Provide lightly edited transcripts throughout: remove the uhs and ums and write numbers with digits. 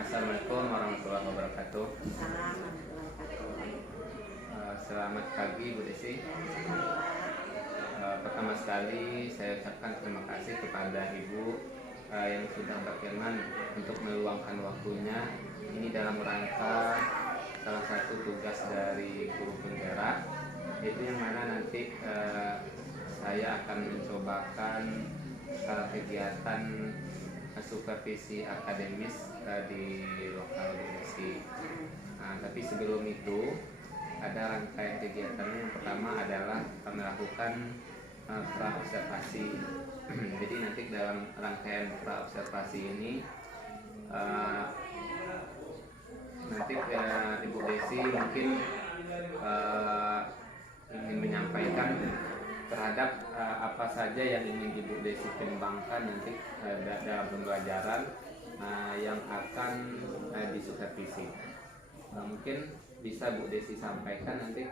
Assalamualaikum warahmatullahi wabarakatuh. Salam warahmatullahi wabarakatuh. Selamat pagi Bu Desi. Pertama sekali saya ucapkan terima kasih kepada Ibu yang sudah berkenan untuk meluangkan waktunya ini dalam rangka salah satu tugas dari guru penggerak, itu yang mana nanti saya akan mencobakan kegiatan supervisi akademis di lokal Bu Desi. Tapi sebelum itu ada rangkaian kegiatannya. Yang pertama adalah melakukan pra-observasi. Jadi nanti dalam rangkaian pra-observasi ini nanti Ibu Desi mungkin ingin menyampaikan terhadap apa saja yang ingin Ibu Desi kembangkan nanti dalam pembelajaran yang akan disupervisi. Mungkin bisa Bu Desi sampaikan nanti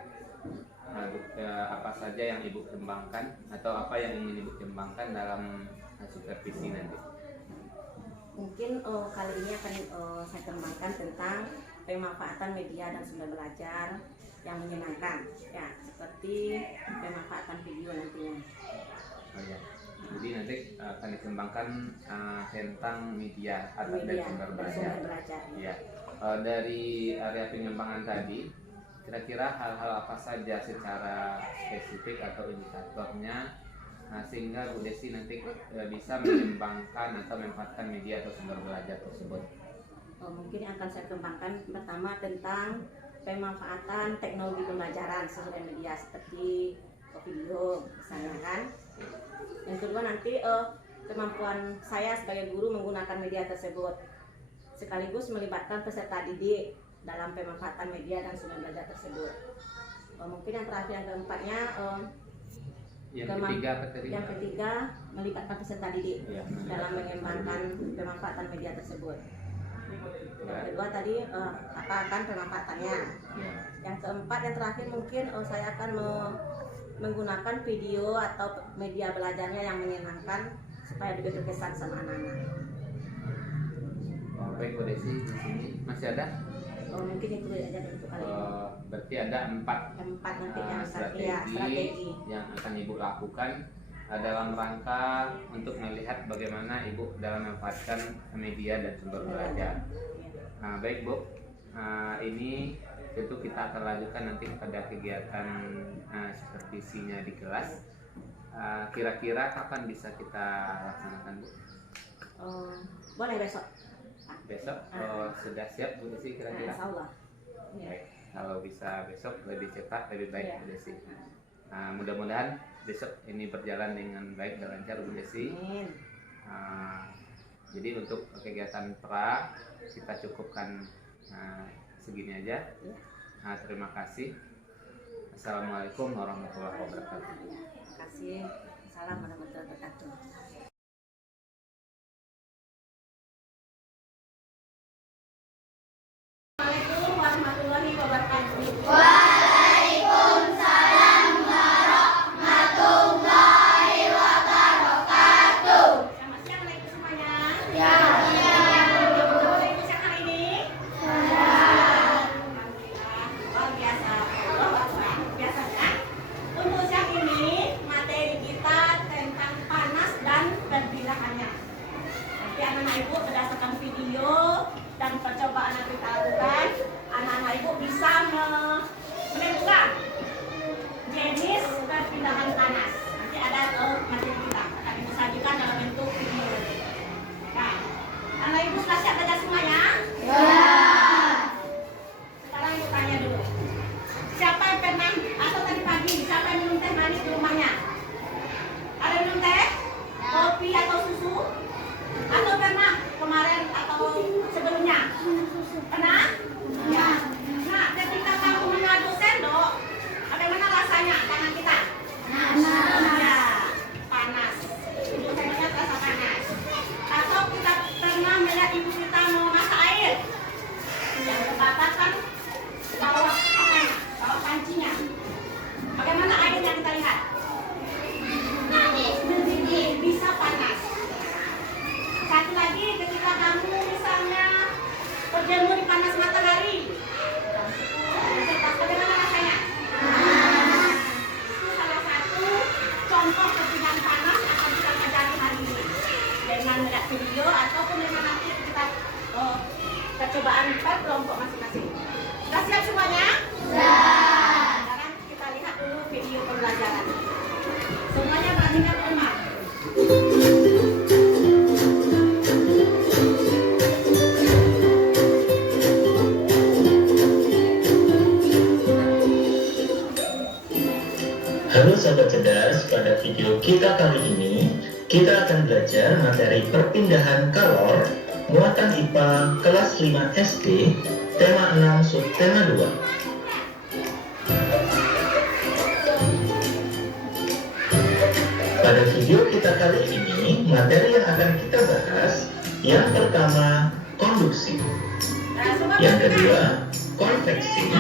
apa saja yang Ibu kembangkan atau apa yang ingin Ibu kembangkan dalam supervisi nanti. Mungkin kali ini akan saya kembangkan tentang pemanfaatan media dan sumber belajar yang menyenangkan, ya, seperti pemanfaatan video nantinya. Oh ya. Jadi nanti akan dikembangkan tentang media atau dan sumber belajar. Ya. Dari area pengembangan tadi, kira-kira hal-hal apa saja secara spesifik atau indikatornya sehingga Bu Desi nanti bisa mengembangkan atau memanfaatkan media atau sumber belajar tersebut? Mungkin akan saya kembangkan pertama tentang pemanfaatan teknologi pembelajaran sesuai media seperti video misalnya kan. Yang kedua nanti kemampuan saya sebagai guru menggunakan media tersebut sekaligus melibatkan peserta didik dalam pemanfaatan media dan sumber belajar tersebut. Mungkin yang terakhir, yang keempatnya yang ketiga melibatkan peserta didik dalam mengembangkan pemanfaatan media tersebut. Yang kedua tadi apa akan pemanfaatannya. Yang keempat, yang terakhir mungkin saya akan menggunakan video atau media belajarnya yang menyenangkan supaya lebih berkesan sama anak-anak. Baik Bu Desi, di sini masih ada? Mungkin itu aja untuk kali ini. Berarti ada empat nanti yang strategi yang akan Ibu lakukan dalam rangka untuk melihat bagaimana Ibu dalam memanfaatkan media dan sumber belajar. Baik Bu, ini tentu kita akan lanjutkan nanti pada kegiatan supervisinya di kelas. Kira-kira kapan bisa kita laksanakan Bu? Boleh besok. Besok sudah siap Bu Desi kira-kira? Insya Allah. Baik, kalau bisa besok lebih cepat lebih baik Bu Desi. Mudah-mudahan besok ini berjalan dengan baik dan lancar Bu Desi. Jadi untuk kegiatan pra kita cukupkan segini aja. Terima kasih. Assalamualaikum warahmatullahi wabarakatuh. Terima kasih. Salam warahmatullahi wabarakatuh. Assalamualaikum warahmatullahi wabarakatuh. Waalaikumsalam warahmatullahi wabarakatuh. Selamat siang Ibu semuanya. Ya. Boleh Ibu siang hari ini? Alhamdulillah. Luar biasa. Biasa kan? Untuk siang ini materi kita tentang panas dan perbilangannya. Nanti anak-anak Ibu berdasarkan video dan percobaan yang kita lakukan, anak-anak Ibu bisa menentukan jenis perpindahan panas. Nanti ada materi kita akan Ibu sajikan dalam bentuk video. Nah, anak Ibu sudah siap belajar semuanya? Ya. Sekarang Ibu tanya dulu. Siapa yang pernah atau tadi pagi siapa yang minum teh manis di rumahnya? Ada minum teh? Kopi atau susu? Atau pernah kemarin atau sebelumnya? Pernah? Ya. Nah, ketika kamu mengaduk sendok, bagaimana rasanya tangan kita? Ya, panas. Ibu sendoknya terasa panas. Atau kita pernah melihat ibu kita mau masak air, yang terbakar kan bawah bawah pancinya. Bagaimana airnya kita lihat? Mendidih, bisa panas. video ataupun memang nanti kita percobaan per kelompok masing-masing. Sudah siap semuanya? Sekarang kita lihat dulu video pembelajaran. Semuanya perhatikan rumah. Halo sahabat cerdas, pada video kita kali ini kita akan belajar materi perpindahan kalor muatan IPA kelas 5 SD tema 6 subtema 2. Pada video kita kali ini materi yang akan kita bahas yang pertama konduksi, yang kedua konveksi,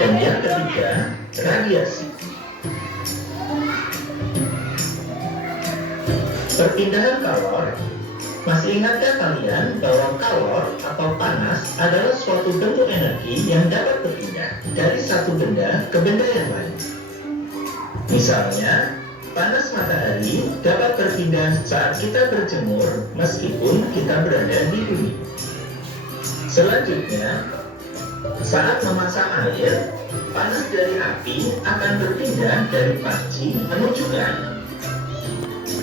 dan yang ketiga radiasi. Perpindahan kalor. Masih ingatkah kalian bahwa kalor atau panas adalah suatu bentuk energi yang dapat berpindah dari satu benda ke benda yang lain? Misalnya, panas matahari dapat berpindah saat kita berjemur meskipun kita berada di bumi. Selanjutnya, saat memasak air, panas dari api akan berpindah dari panci menuju keran.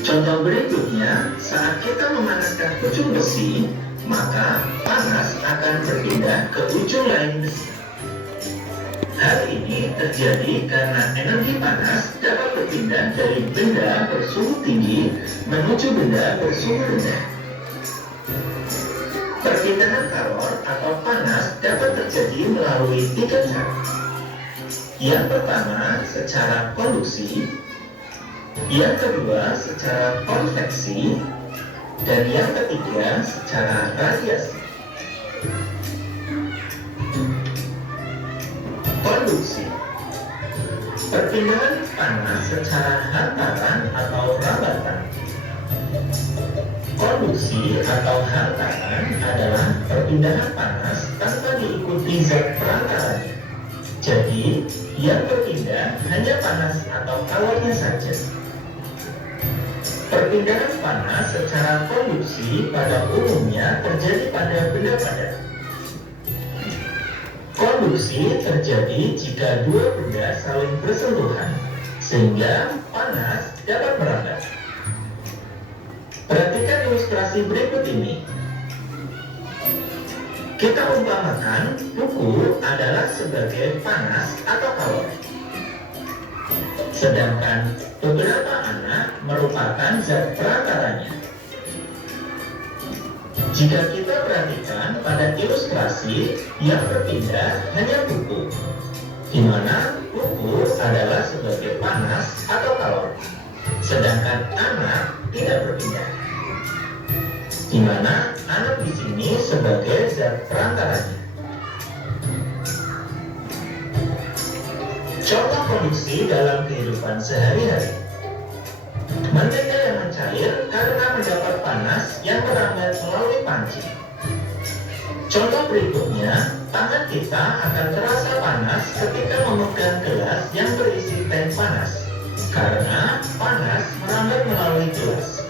Contoh berikutnya, saat kita memanaskan ujung besi, maka panas akan berpindah ke ujung lain besi. Hal ini terjadi karena energi panas dapat berpindah dari benda bersuhu tinggi menuju benda bersuhu rendah. Perpindahan kalor atau panas dapat terjadi melalui 3 cara. Yang pertama, secara konduksi. Yang kedua secara konveksi, dan yang ketiga secara radiasi. Konduksi. Perpindahan panas secara hantaran atau rambatan. Konduksi atau hantaran adalah perpindahan panas tanpa diikuti zat perantaranya. Jadi, yang berpindah hanya panas atau kalornya saja. Perpindahan panas secara konduksi pada umumnya terjadi pada benda padat. Konduksi terjadi jika dua benda saling bersentuhan, sehingga panas dapat merambat. Perhatikan ilustrasi berikut ini. Kita umpamakan buku adalah sebagai panas atau kalor. Sedangkan beberapa anak merupakan zat perantaranya. Jika kita perhatikan pada ilustrasi, yang berpindah hanya buku, di mana buku adalah sebagai panas atau kalor, sedangkan anak tidak berpindah, di mana anak di sini sebagai zat perantaranya. Contoh konduksi dalam kehidupan sehari-hari. Mentega yang mencair karena mendapat panas yang merambat melalui panci. Contoh berikutnya, tangan kita akan terasa panas ketika memegang gelas yang berisi teh panas, karena panas merambat melalui gelas.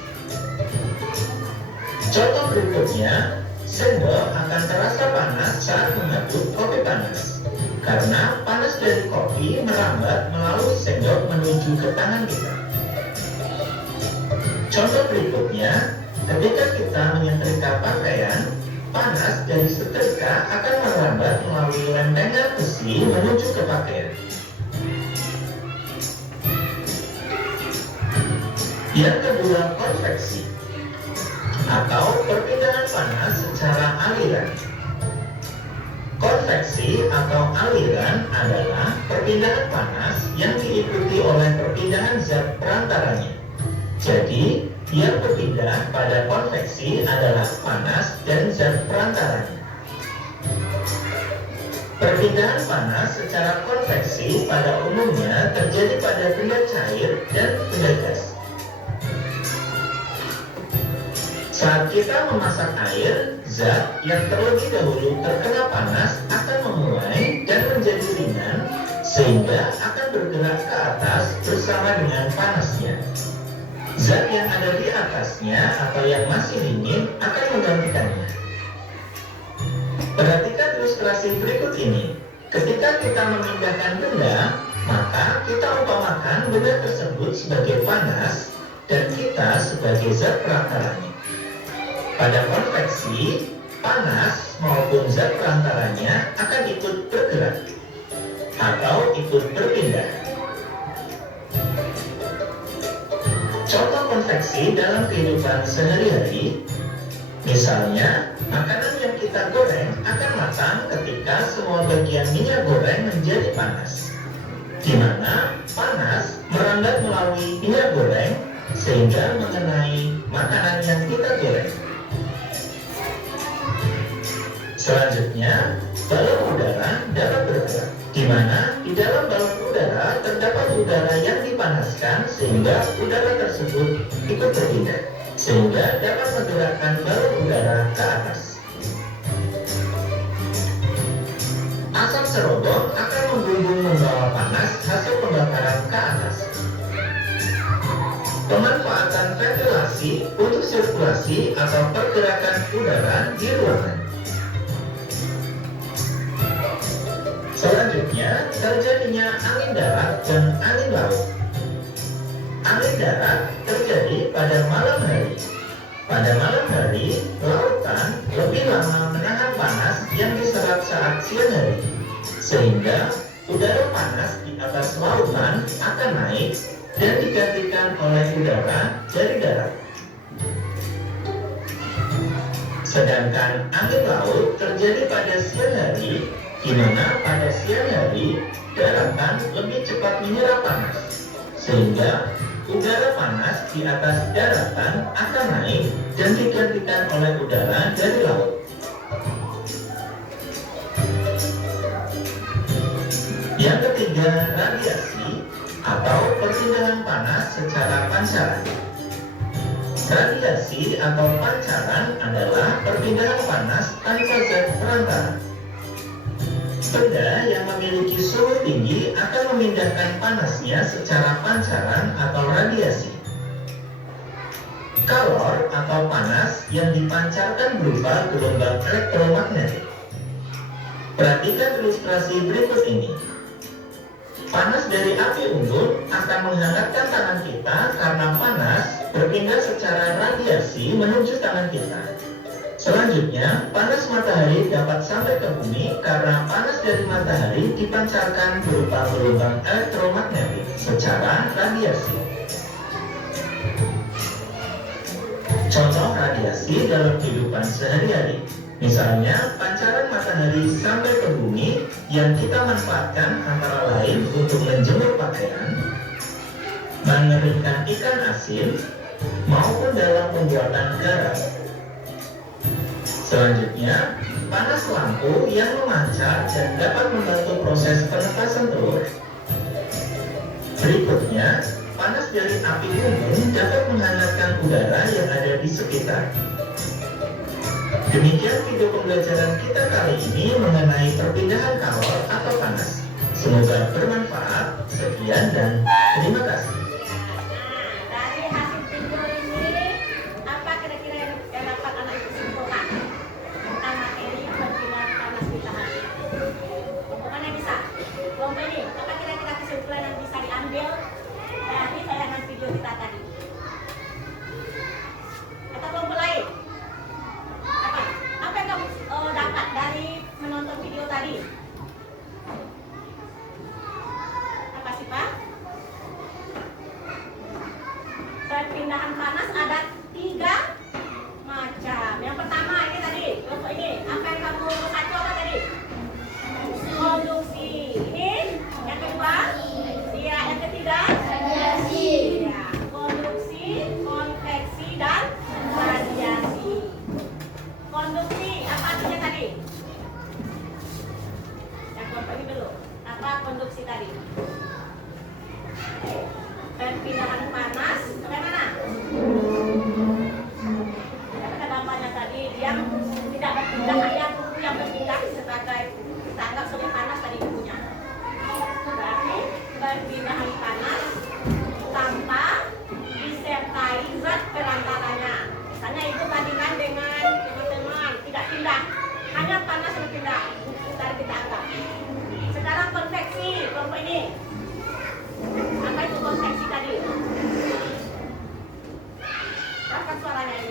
Contoh berikutnya, sendok akan terasa panas saat mengaduk kopi panas, karena panas dari kopi merambat melalui sendok menuju ke tangan kita. Contoh berikutnya, ketika kita menyetrika pakaian, panas dari setrika akan merambat melalui lempengan besi menuju ke pakaian. Yang kedua, konveksi atau perpindahan panas secara aliran. Konveksi atau aliran adalah perpindahan panas yang diikuti oleh perpindahan zat perantaranya. Jadi, yang berpindah pada konveksi adalah panas dan zat perantaranya. Perpindahan panas secara konveksi pada umumnya terjadi pada benda cair dan benda gas. Saat kita memasak air, zat yang terlebih dahulu terkena panas akan memulai dan menjadi ringan sehingga akan bergerak ke atas bersama dengan panasnya. Zat yang ada di atasnya atau yang masih dingin akan menggantikannya. Perhatikan ilustrasi berikut ini. Ketika kita memindahkan benda, maka kita umpamakan benda tersebut sebagai panas dan kita sebagai zat perantaranya. Pada konveksi, panas maupun zat perantaranya akan ikut bergerak atau ikut berpindah. Contoh konveksi dalam kehidupan sehari-hari, misalnya makanan yang kita goreng akan matang ketika semua bagian minyak goreng menjadi panas, di mana panas merambat melalui minyak goreng sehingga mengenai makanan yang kita goreng. Selanjutnya, balon udara dapat bergerak, di mana di dalam balon udara terdapat udara yang dipanaskan sehingga udara tersebut ikut berpindah, sehingga dapat menggerakkan balon udara ke atas. Asap serobot akan membumbung membawa panas hasil pembakaran ke atas. Pemanfaatan ventilasi untuk sirkulasi atau pergerakan udara di ruangan. Selanjutnya, terjadinya angin darat dan angin laut. Angin darat terjadi pada malam hari. Pada malam hari, lautan lebih lama menahan panas yang diserap saat siang hari, sehingga udara panas di atas lautan akan naik dan digantikan oleh udara dari darat. Sedangkan angin laut terjadi pada siang hari, di mana pada siang hari daratan lebih cepat menyerap panas, sehingga udara panas di atas daratan akan naik dan digantikan oleh udara dari laut. Yang ketiga, radiasi atau perpindahan panas secara pancaran. Radiasi atau pancaran adalah perpindahan panas tanpa zat perantara. Benda yang memiliki suhu tinggi akan memindahkan panasnya secara pancaran atau radiasi. Kalor atau panas yang dipancarkan berupa gelombang elektromagnetik. Perhatikan ilustrasi berikut ini. Panas dari api unggun akan menghangatkan tangan kita karena panas berpindah secara radiasi menuju tangan kita. Selanjutnya, panas matahari dapat sampai ke bumi karena panas dari matahari dipancarkan berupa gelombang elektromagnetik secara radiasi. Contoh radiasi dalam kehidupan sehari-hari, misalnya pancaran matahari sampai ke bumi yang kita manfaatkan antara lain untuk menjemur pakaian, mengeringkan ikan asin, maupun dalam pembuatan garam. Selanjutnya, panas lampu yang memancar dan dapat membantu proses penetasan telur. Berikutnya, panas dari api unggun dapat menghangatkan udara yang ada di sekitar. Demikian video pembelajaran kita kali ini mengenai perpindahan kalor atau panas. Semoga bermanfaat. Sekian dan terima kasih. Dari hasil video ini, apa kira-kira yang dapat anak ibu simpulkan tentang materi perpindahan panas di tahan? Pokoknya bisa. Lomba ini, apa kira-kira kesimpulan yang bisa diambil dari tayangan video kita tadi? Atau lomba lain? Apa yang kamu dapat dari menonton video tadi? Apa sih, Pak?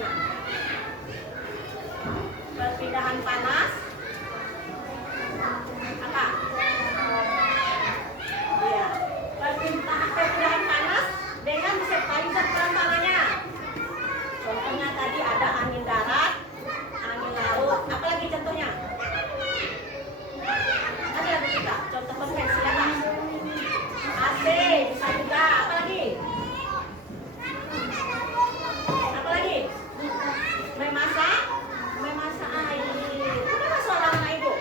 gimana? Perpindahan panas. Apa? Iya. Perpindahan panas dengan disertai zat perantaranya. Contohnya tadi ada angin darat, angin laut. Apalagi contohnya? Ada lagi kita. Contoh konvensi apa? AC bisa juga. Apalagi? Apalagi? Memasak air. Kenapa suara anak ibu?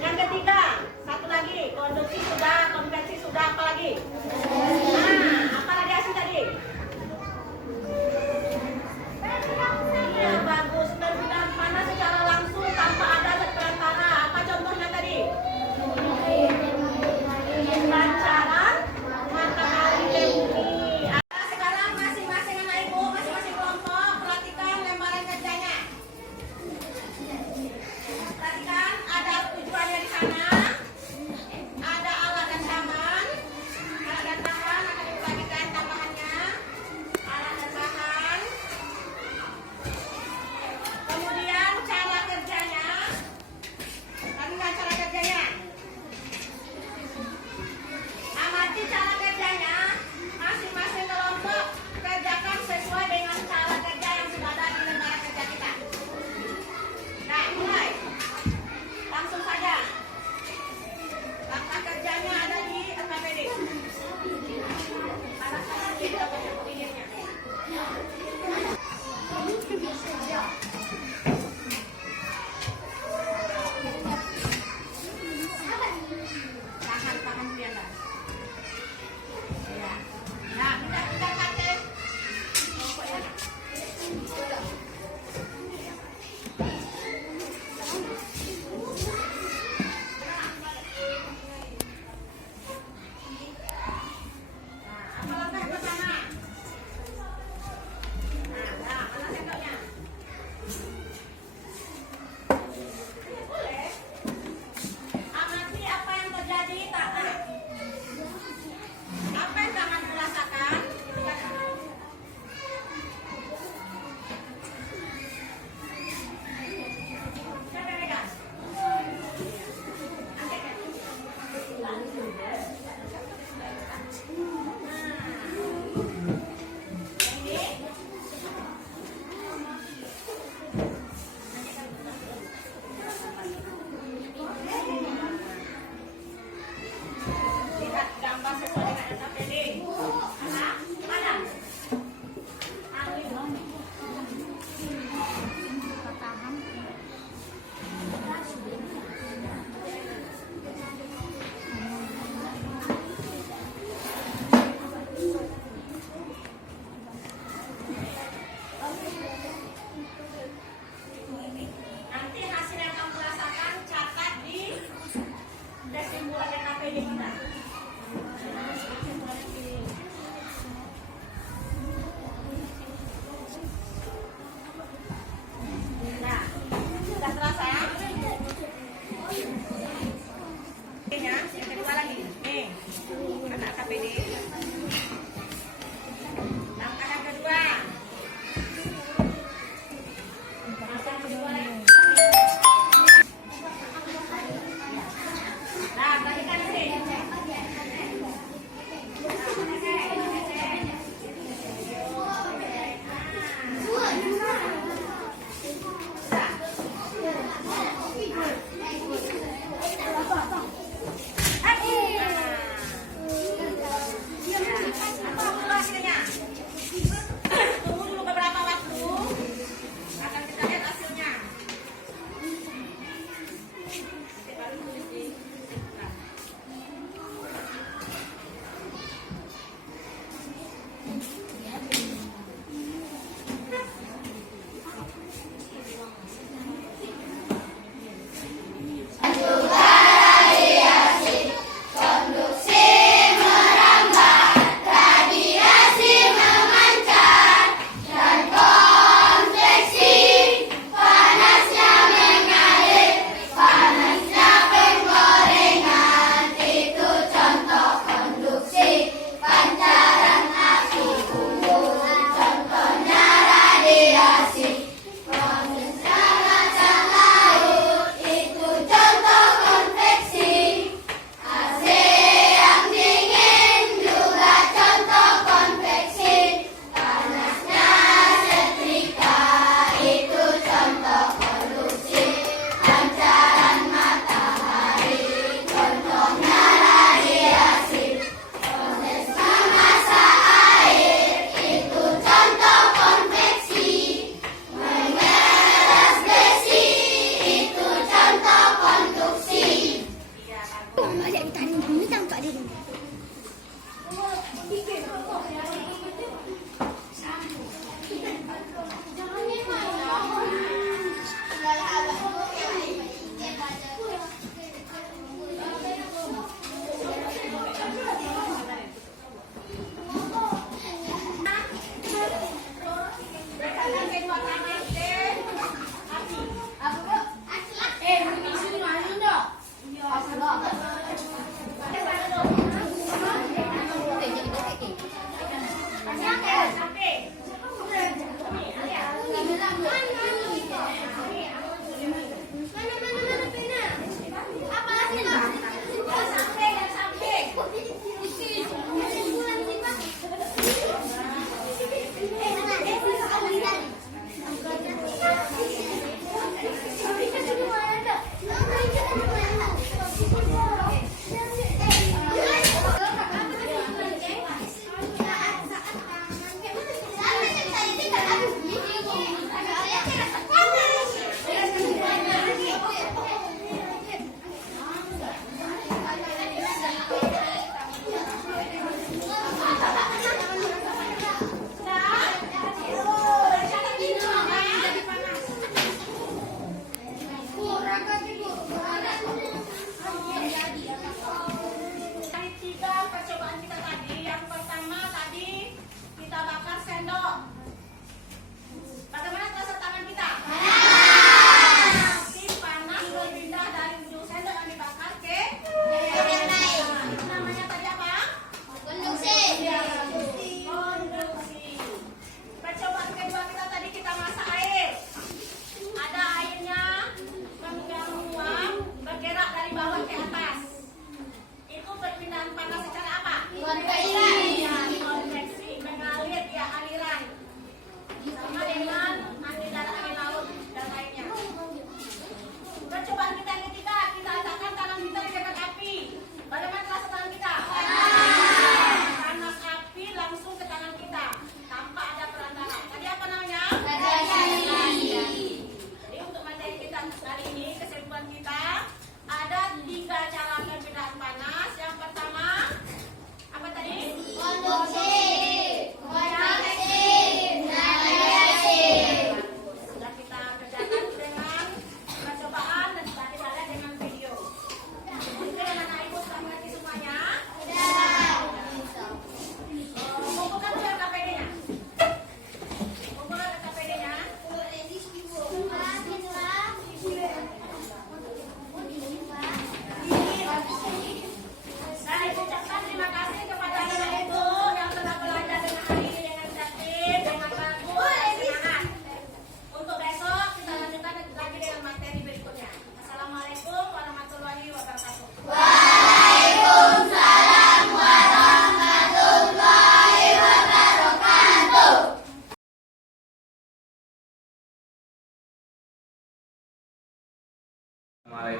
Yang ketiga, satu lagi, konduksi sudah, konvensi sudah, apalagi? Nah, apa radiasi tadi?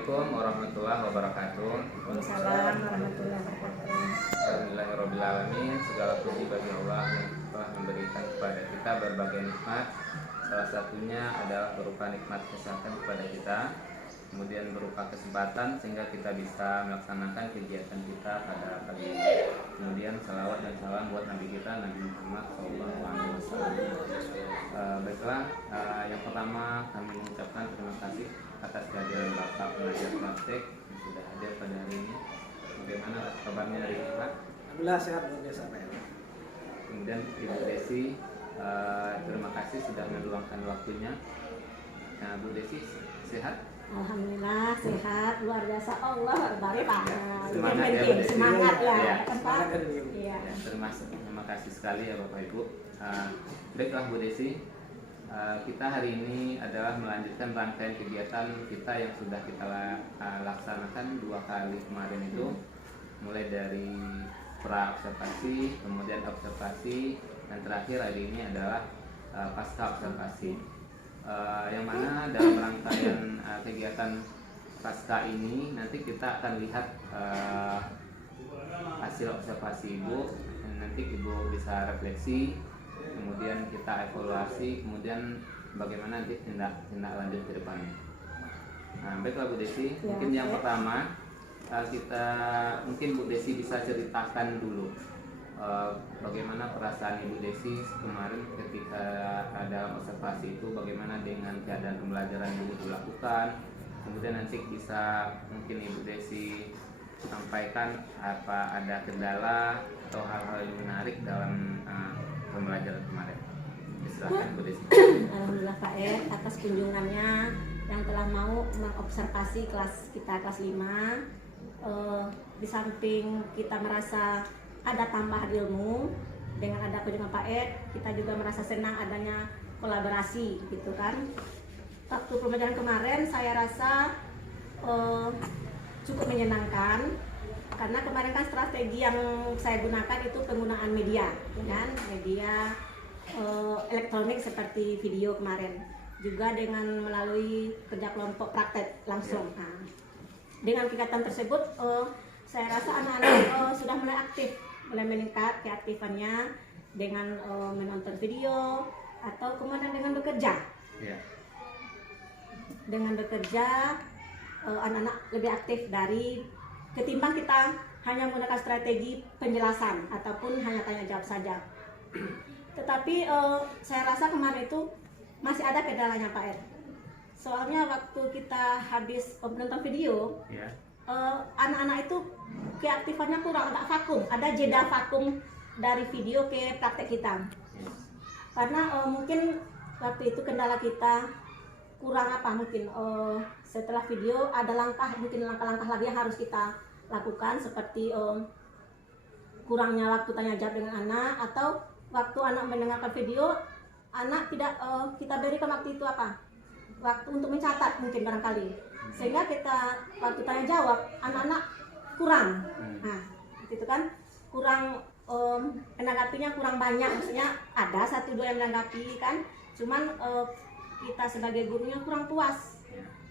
Assalamualaikum warahmatullahi wabarakatuh. Waalaikumsalam warahmatullahi wabarakatuh. Alhamdulillahirrahmanirrahim. Segala puji bagi Allah yang telah memberikan kepada kita berbagai nikmat. Salah satunya adalah berupa nikmat kesehatan kepada kita, kemudian berupa kesempatan sehingga kita bisa melaksanakan kegiatan kita pada pagi ini. Kemudian salawat dan salam buat Nabi kita, Nabi Muhammad SAW. Baiklah, yang pertama kami mengucapkan terima kasih atas kehadiran Bapak Pengajar praktek yang sudah hadir pada hari ini. Bagaimana kabarnya dari Pak? Alhamdulillah sehat luar biasa Pak. Kemudian Ibu Desi, terima kasih sudah meluangkan waktunya. Nah, Bu Desi sehat? Alhamdulillah sehat luar biasa, Allah baru Pak. Semangat ya, Bu Desi. Semangat ya, Ya. kan, Pak? Semangat ya, Bu. Iya. Ya, terima kasih sekali ya Bapak Ibu. Baiklah Bu Desi, kita hari ini adalah melanjutkan rangkaian kegiatan kita yang sudah kita laksanakan 2 kali kemarin itu, mulai dari pra observasi, kemudian observasi, dan terakhir hari ini adalah pasca observasi. Yang mana dalam rangkaian kegiatan pasca ini nanti kita akan lihat hasil observasi Ibu, dan nanti Ibu bisa refleksi, kemudian kita evaluasi, kemudian bagaimana nanti tindak lanjut ke depannya. Nah, baiklah Bu Desi, mungkin yang pertama mungkin Bu Desi bisa ceritakan dulu bagaimana perasaan Ibu Desi kemarin ketika dalam observasi itu, bagaimana dengan keadaan pembelajaran yang Ibu lakukan, kemudian nanti bisa mungkin Ibu Desi sampaikan apa ada kendala atau hal-hal yang menarik dalam pembelajaran kemarin. Silakan Bu Desi. Alhamdulillah Pak Ed atas kunjungannya yang telah mau mengobservasi kelas kita kelas 5. Di samping kita merasa ada tambahan ilmu dengan ada kunjungan Pak Ed, kita juga merasa senang adanya kolaborasi gitu kan. Waktu pembelajaran kemarin saya rasa cukup menyenangkan karena kemarin kan strategi yang saya gunakan itu penggunaan media, kan media elektronik seperti video kemarin, juga dengan melalui kerja kelompok praktek langsung. Nah, dengan kegiatan tersebut saya rasa anak-anak sudah mulai aktif, mulai meningkat keaktifannya dengan menonton video atau kemudian dengan bekerja. Dengan bekerja anak-anak lebih aktif dari ketimbang kita hanya menggunakan strategi penjelasan ataupun hanya tanya jawab saja. Tetapi saya rasa kemarin itu masih ada kendalanya Pak Ed. Soalnya waktu kita habis menonton video, anak-anak itu keaktifannya kurang, agak vakum. Ada jeda vakum dari video ke praktek kita. Karena mungkin waktu itu kendala kita kurang mungkin setelah video ada mungkin langkah-langkah lagi yang harus kita lakukan, seperti kurangnya waktu tanya jawab dengan anak, atau waktu anak mendengarkan video anak tidak kita berikan waktu itu waktu untuk mencatat mungkin barangkali, sehingga kita waktu tanya jawab anak-anak kurang. Nah itu kan kurang, menanggapinya kurang banyak, maksudnya ada 1-2 yang menanggapi kan, cuman kita sebagai gurunya kurang puas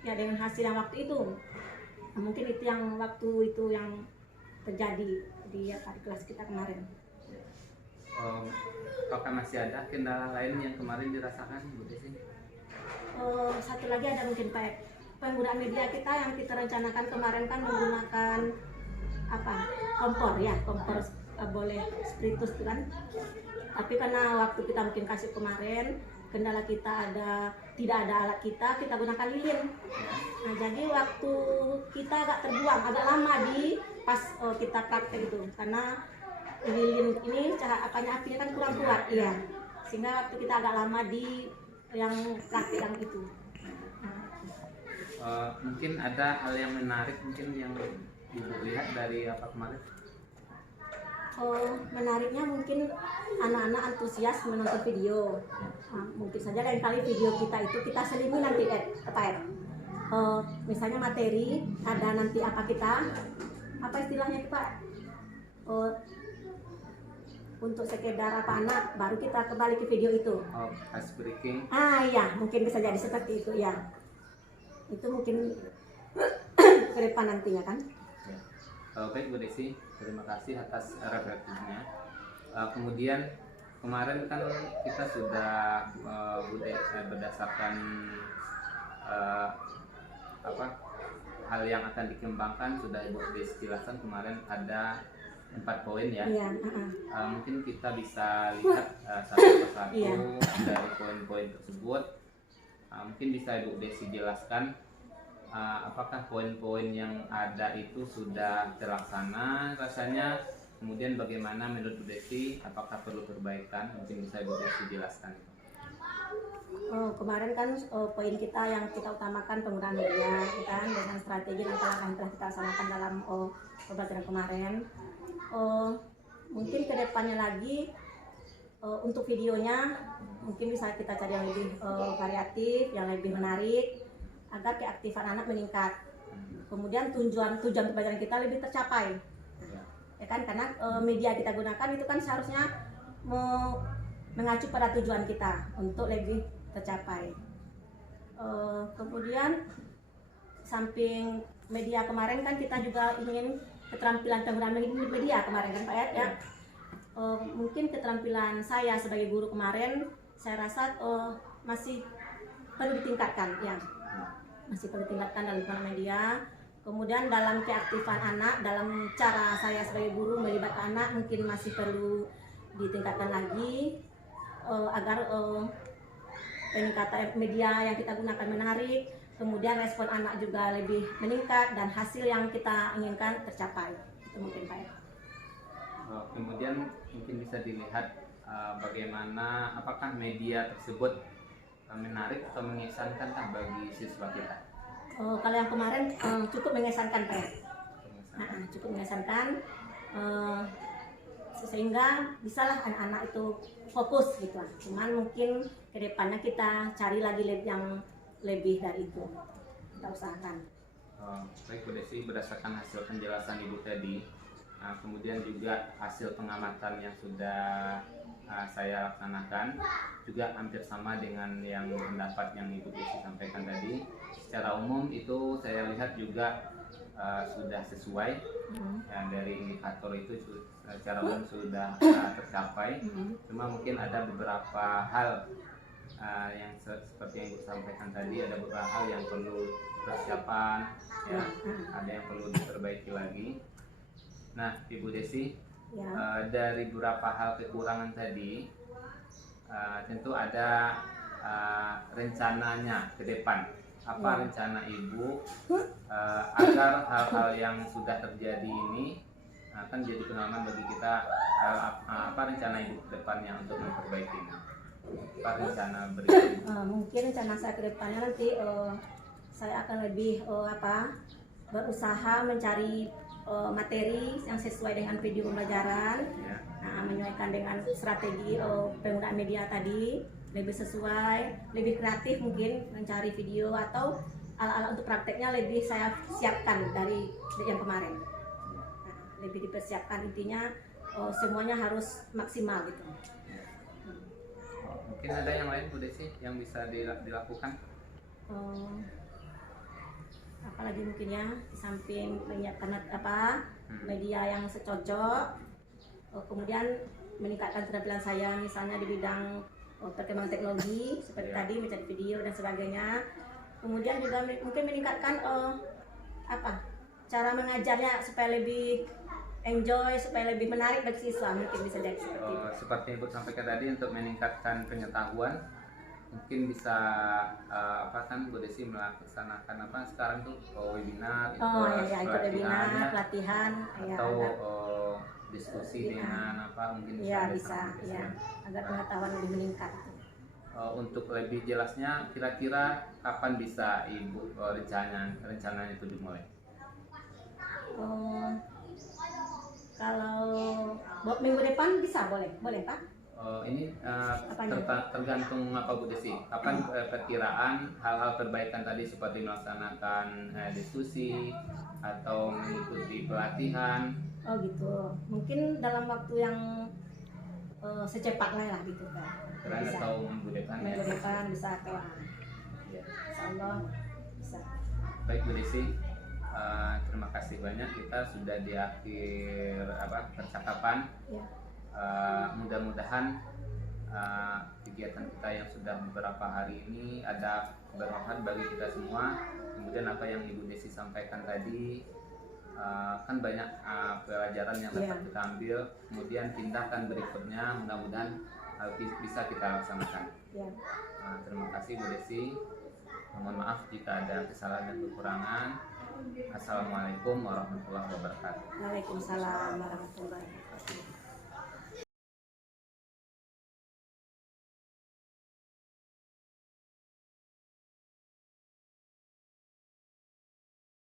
ya dengan hasil yang waktu itu. Nah, mungkin itu yang waktu itu yang terjadi di kelas kita kemarin. Apakah masih ada kendala lain yang kemarin dirasakan Bu Desi? Satu lagi ada mungkin Pak, penggunaan media kita yang kita rencanakan kemarin kan menggunakan kompor boleh spiritus itu kan, tapi karena waktu kita mungkin kasih kemarin kendala kita tidak ada alat kita gunakan lilin. Nah jadi waktu kita agak terbuang, agak lama di pas kita praktek itu, karena lilin ini apinya kan kurang kuat, sehingga waktu kita agak lama di yang praktek yang itu. Mungkin ada hal yang menarik mungkin yang Ibu lihat dari kemarin? Menariknya mungkin anak-anak antusias menonton video. Mungkin saja lain kali video kita itu kita selingi nanti misalnya materi ada nanti istilahnya itu Pak, untuk sekedar anak baru kita kembali ke video itu. Ice breaking. Iya mungkin bisa jadi seperti itu ya. Itu mungkin ke depan nantinya kan. Baik Bu Desi, terima kasih atas refleksinya. Kemudian kemarin kan kita sudah berdasarkan hal yang akan dikembangkan sudah Ibu Desi jelaskan kemarin ada 4 poin ya. Mungkin kita bisa lihat satu persatu dari poin-poin tersebut. Mungkin bisa Ibu Desi jelaskan apakah poin-poin yang ada itu sudah terlaksana rasanya, kemudian bagaimana menurut Bu Desi, apakah perlu perbaikan, mungkin bisa Bu Desi jelaskan. Kemarin kan poin kita yang kita utamakan penggunaan media kan, dengan strategi dan langkah yang telah kita laksanakan dalam pembelajaran kemarin. Mungkin kedepannya lagi untuk videonya mungkin bisa kita cari yang lebih variatif, yang lebih menarik, agar keaktifan anak meningkat. Kemudian tujuan pembelajaran kita lebih tercapai, ya kan? Karena media kita gunakan itu kan seharusnya mengacu pada tujuan kita untuk lebih tercapai. Kemudian samping media kemarin kan kita juga ingin keterampilan penggunaan media kemarin kan Pak Ed ya. Mungkin keterampilan saya sebagai guru kemarin saya rasa masih perlu ditingkatkan ya. Masih perlu ditingkatkan dalam penggunaan media. Kemudian dalam keaktifan anak, dalam cara saya sebagai guru melibatkan anak mungkin masih perlu ditingkatkan lagi agar peningkatan media yang kita gunakan menarik, kemudian respon anak juga lebih meningkat dan hasil yang kita inginkan tercapai. Itu mungkin Pak. Kemudian mungkin bisa dilihat bagaimana apakah media tersebut menarik atau mengesankan bagi siswa kita. Kalau yang kemarin cukup mengesankan Pak. Cukup mengesankan. sehingga bisalah anak-anak itu fokus gitu. Cuman mungkin kedepannya kita cari lagi yang lebih dari itu, kita usahakan. Baik Bu Desi, berdasarkan hasil penjelasan Ibu tadi, kemudian juga hasil pengamatan yang sudah saya laksanakan juga hampir sama dengan yang pendapat yang Ibu Desi sampaikan tadi. Secara umum itu saya lihat juga sudah sesuai ya, dari indikator itu secara umum sudah tercapai. Cuma mungkin ada beberapa hal yang seperti yang Ibu sampaikan tadi, ada beberapa hal yang perlu persiapan ya, ada yang perlu diperbaiki lagi. Nah Ibu Desi, dari beberapa hal kekurangan tadi tentu ada rencananya ke depan. Apa rencana Ibu agar hal-hal yang sudah terjadi ini akan jadi pengalaman bagi kita, apa rencana Ibu ke depannya untuk memperbaikinya? Apa rencana berikutnya? Mungkin rencana saya ke depannya nanti saya akan lebih berusaha mencari materi yang sesuai dengan video pembelajaran, menyesuaikan dengan strategi penggunaan media tadi, lebih sesuai, lebih kreatif mungkin mencari video atau alat-alat untuk prakteknya lebih saya siapkan dari yang kemarin. Lebih dipersiapkan, intinya semuanya harus maksimal gitu. Mungkin ada yang lain Bu Desi yang bisa dilakukan? Apalagi mungkin ya, di samping menyiapkan media yang secocok, kemudian meningkatkan keterampilan saya misalnya di bidang perkembangan teknologi seperti tadi mencari video dan sebagainya. Kemudian juga mungkin meningkatkan cara mengajarnya supaya lebih enjoy, supaya lebih menarik bagi siswa, mungkin bisa jadi seperti itu. Seperti Ibu sampaikan tadi, untuk meningkatkan pengetahuan mungkin bisa kan Bu Desi melaksanakan sekarang tuh webinar, ikut webinar, pelatihan atau diskusi dengan mungkin bisa agar pengetahuan lebih meningkat. Untuk lebih jelasnya, kira-kira kapan bisa Ibu rencananya itu dimulai? Kalau minggu depan bisa, boleh Pak? Ini tergantung apa Bu Desi. Kapan perkiraan hal-hal perbaikan tadi seperti melaksanakan diskusi atau mengikuti pelatihan? Oh gitu. Mungkin dalam waktu yang secepatnya lah gitu kan. Bisa. Atau minggu depan ya? Minggu depan bisa atau insya Allah bisa. Baik Bu Desi, terima kasih banyak. Kita sudah di akhir percakapan. Mudah-mudahan kegiatan kita yang sudah beberapa hari ini ada bermanfaat bagi kita semua. Kemudian apa yang Ibu Desi sampaikan tadi, kan banyak pelajaran yang dapat kita ambil. Kemudian tindakan berikutnya mudah-mudahan bisa kita laksanakan. Terima kasih Bu Desi. Mohon maaf jika ada kesalahan dan kekurangan. Assalamualaikum warahmatullahi wabarakatuh. Waalaikumsalam warahmatullahi wabarakatuh.